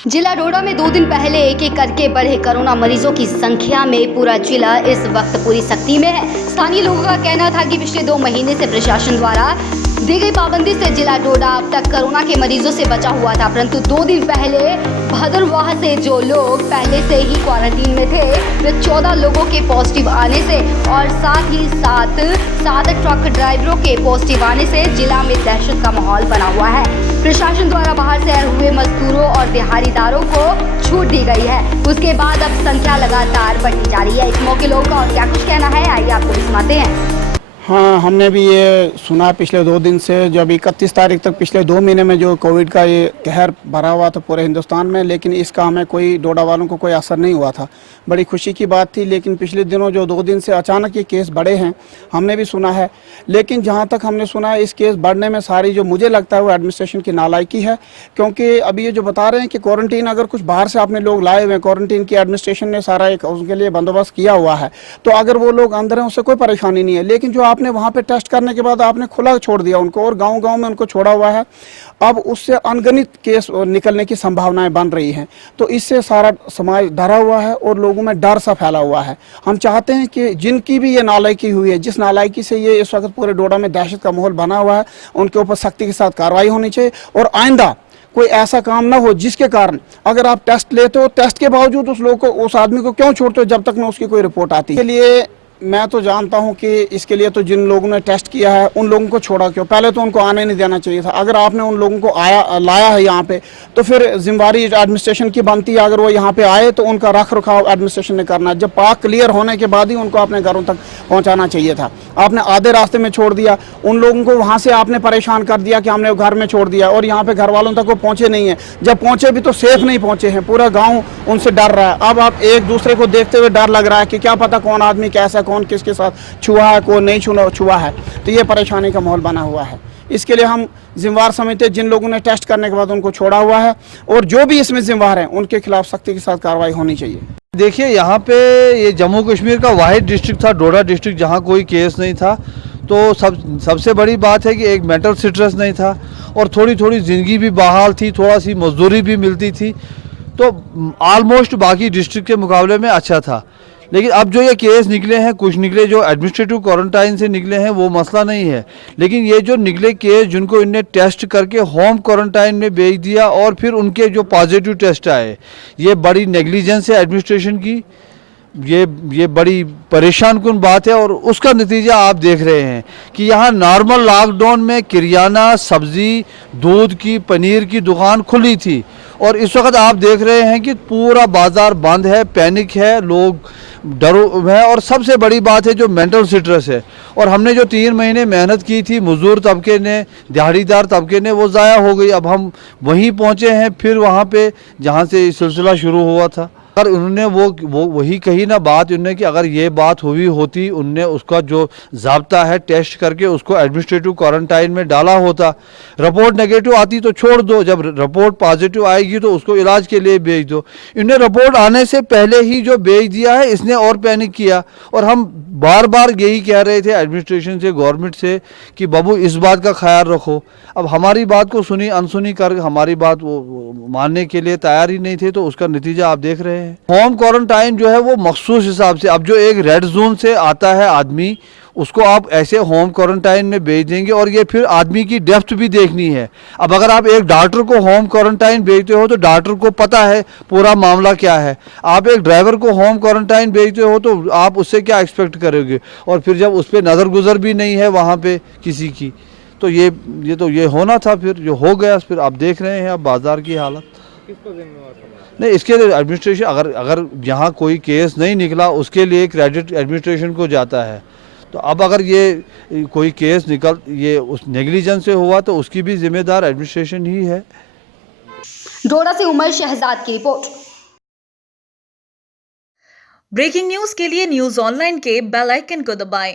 जिला डोडा में 2 दिन पहले एक एक करके बढ़े कोरोना मरीजों की संख्या में पूरा जिला इस वक्त पूरी सख्ती में है। स्थानीय लोगों का कहना था कि पिछले 2 महीने से प्रशासन द्वारा दी गई पाबंदी से जिला डोडा अब तक कोरोना के मरीजों से बचा हुआ था, परंतु 2 दिन पहले भदरवाह से जो लोग पहले से ही क्वारंटीन में थे वे 14 लोगों के पॉजिटिव आने से और साथ ही साथ 7 ट्रक ड्राइवरों के पॉजिटिव आने से जिला में दहशत का माहौल बना हुआ है। प्रशासन द्वारा बाहर से आए हुए मजदूरों और दिहाड़ीदारों को छूट दी गई है। उसके बाद अब संख्या लगातार बढ़ती जा रही है। इस मौके लोगों का और क्या कुछ कहना है, आइए आपको भी सुनाते हैं। हाँ, हमने भी ये सुना पिछले 2 दिन से, जब 31 तारीख तक पिछले 2 महीने में जो कोविड का ये कहर भरा हुआ था पूरे हिंदुस्तान में, लेकिन इसका हमें कोई डोडा वालों को कोई असर नहीं हुआ था। बड़ी खुशी की बात थी। लेकिन पिछले दिनों जो 2 दिन से अचानक ये केस बढ़े हैं, हमने भी सुना है। लेकिन जहाँ तक हमने सुना है, इस केस बढ़ने में सारी जो मुझे लगता है वो एडमिनिस्ट्रेशन की नालायकी है। क्योंकि अभी ये जो बता रहे हैं कि क्वारंटीन अगर कुछ बाहर से आपने लोग लाए हुए हैं, क्वारंटीन की एडमिनिस्ट्रेशन ने सारा एक उनके लिए बंदोबस्त किया हुआ है, तो अगर वो लोग अंदर हैं उससे कोई परेशानी नहीं है। लेकिन जो आपने वहाँ पर टेस्ट करने के बाद आपने खुला छोड़ दिया उनको और गांव-गांव में उनको छोड़ा हुआ है, अब उससे अनगिनत केस निकलने की संभावनाएं बन रही हैं। तो इससे सारा समाज डरा हुआ है और लोगों में डर सा फैला हुआ है। हम चाहते हैं कि जिनकी भी ये नालायकी हुई है, जिस नालायकी से ये इस वक्त पूरे डोडा में दहशत का माहौल बना हुआ है, उनके ऊपर सख्ती के साथ कार्रवाई होनी चाहिए और आइंदा कोई ऐसा काम ना हो जिसके कारण अगर आप टेस्ट लेते हो, टेस्ट के बावजूद उस आदमी को क्यों छोड़ते हो जब तक न उसकी कोई रिपोर्ट आती है। इसके लिए मैं तो जानता हूं कि इसके लिए तो जिन लोगों ने टेस्ट किया है उन लोगों को छोड़ा क्यों, पहले तो उनको आने नहीं देना चाहिए था। अगर आपने उन लोगों को लाया है यहाँ पे, तो फिर जिम्मेवारी एडमिनिस्ट्रेशन की बनती है। अगर वो यहाँ पे आए तो उनका रख रखाव एडमिनिस्ट्रेशन ने करना है। जब पाक क्लियर होने के बाद ही उनको अपने घरों तक पहुँचाना चाहिए था। आपने आधे रास्ते में छोड़ दिया उन लोगों को, वहाँ से आपने परेशान कर दिया कि हमने घर में छोड़ दिया और यहाँ पे घर वालों तक वो पहुँचे नहीं है। जब पहुँचे भी तो सेफ नहीं पहुँचे हैं, पूरा गाँव उनसे डर रहा है। अब आप एक दूसरे को देखते हुए डर लग रहा है कि क्या पता कौन आदमी कैसा, कौन किसके साथ छुआ है, कौन नहीं छुआ है। तो ये परेशानी का माहौल बना हुआ है। इसके लिए हम जिम्मेवार समझते हैं जिन लोगों ने टेस्ट करने के बाद उनको छोड़ा हुआ है, और जो भी इसमें जिम्मेवार हैं उनके खिलाफ सख्ती के साथ कार्रवाई होनी चाहिए। देखिए, यहाँ पे ये जम्मू कश्मीर का वाहिद डिस्ट्रिक्ट था, डोडा डिस्ट्रिक्ट, जहाँ कोई केस नहीं था। तो सबसे बड़ी बात है कि एक मेंटल स्ट्रेस नहीं था और थोड़ी थोड़ी ज़िंदगी भी बहाल थी, थोड़ा सी मजदूरी भी मिलती थी। तो ऑलमोस्ट बाकी डिस्ट्रिक्ट के मुकाबले में अच्छा था। लेकिन अब जो ये केस निकले हैं, कुछ निकले जो एडमिनिस्ट्रेटिव क्वारंटाइन से निकले हैं, वो मसला नहीं है। लेकिन ये जो निकले केस जिनको इनने टेस्ट करके होम क्वारंटाइन में भेज दिया और फिर उनके जो पॉजिटिव टेस्ट आए, ये बड़ी नेग्लिजेंस है एडमिनिस्ट्रेशन की। ये बड़ी परेशान कुन बात है और उसका नतीजा आप देख रहे हैं कि यहाँ नॉर्मल लॉकडाउन में किरियाना, सब्ज़ी, दूध की, पनीर की दुकान खुली थी और इस वक्त आप देख रहे हैं कि पूरा बाज़ार बंद है, पैनिक है, लोग डर है। और सबसे बड़ी बात है जो मेंटल स्ट्रेस है। और हमने जो 3 महीने मेहनत की थी, मजदूर तबके ने, दिहाड़ीदार तबके ने, वो ज़ाया हो गई। अब हम वहीं पहुँचे हैं फिर वहाँ पे जहाँ से सिलसिला शुरू हुआ था। अगर उन्होंने वो वही कही ना बात उन्होंने कि अगर ये बात हुई होती, उनने उसका जो ज़ाब्ता है टेस्ट करके उसको एडमिनिस्ट्रेटिव क्वारंटाइन में डाला होता। रिपोर्ट नेगेटिव आती तो छोड़ दो, जब रिपोर्ट पॉजिटिव आएगी तो उसको इलाज के लिए भेज दो। इन्हें रिपोर्ट आने से पहले ही जो भेज दिया है, इसने और पैनिक किया। और हम बार बार यही कह रहे थे एडमिनिस्ट्रेशन से, गवर्नमेंट से कि बाबू इस बात का ख्याल रखो। अब हमारी बात को सुनी अनसुनी कर हमारी बात वो मानने के लिए तैयार ही नहीं थे, तो उसका नतीजा आप देख रहे हैं। होम क्वारंटाइन जो है वो मखसूस हिसाब से, अब जो एक रेड जोन से आता है आदमी, उसको आप ऐसे होम क्वारंटाइन में भेज देंगे और ये फिर आदमी की डेप्थ भी देखनी है। अब अगर आप एक डॉक्टर को होम क्वारंटाइन भेजते हो तो डॉक्टर को पता है पूरा मामला क्या है। आप एक ड्राइवर को होम क्वारंटाइन भेजते हो तो आप उससे क्या एक्सपेक्ट करोगे। और फिर जब उस पर नज़र गुजर भी नहीं है वहाँ पे किसी की, तो ये होना था। फिर जो हो गया, फिर आप देख रहे हैं अब बाजार की हालत। किसको जिम्मेवार समझते? नहीं, इसके लिए एडमिनिस्ट्रेशन, अगर यहाँ कोई केस नहीं निकला उसके लिए क्रेडिट एडमिनिस्ट्रेशन को जाता है। तो अब अगर ये कोई केस ये उस नेग्लिजेंस से हुआ तो उसकी भी जिम्मेदार एडमिनिस्ट्रेशन ही है। डोडा से उमर शहजाद की रिपोर्ट। ब्रेकिंग न्यूज के लिए न्यूज ऑनलाइन के बेल आइकन को दबाएं।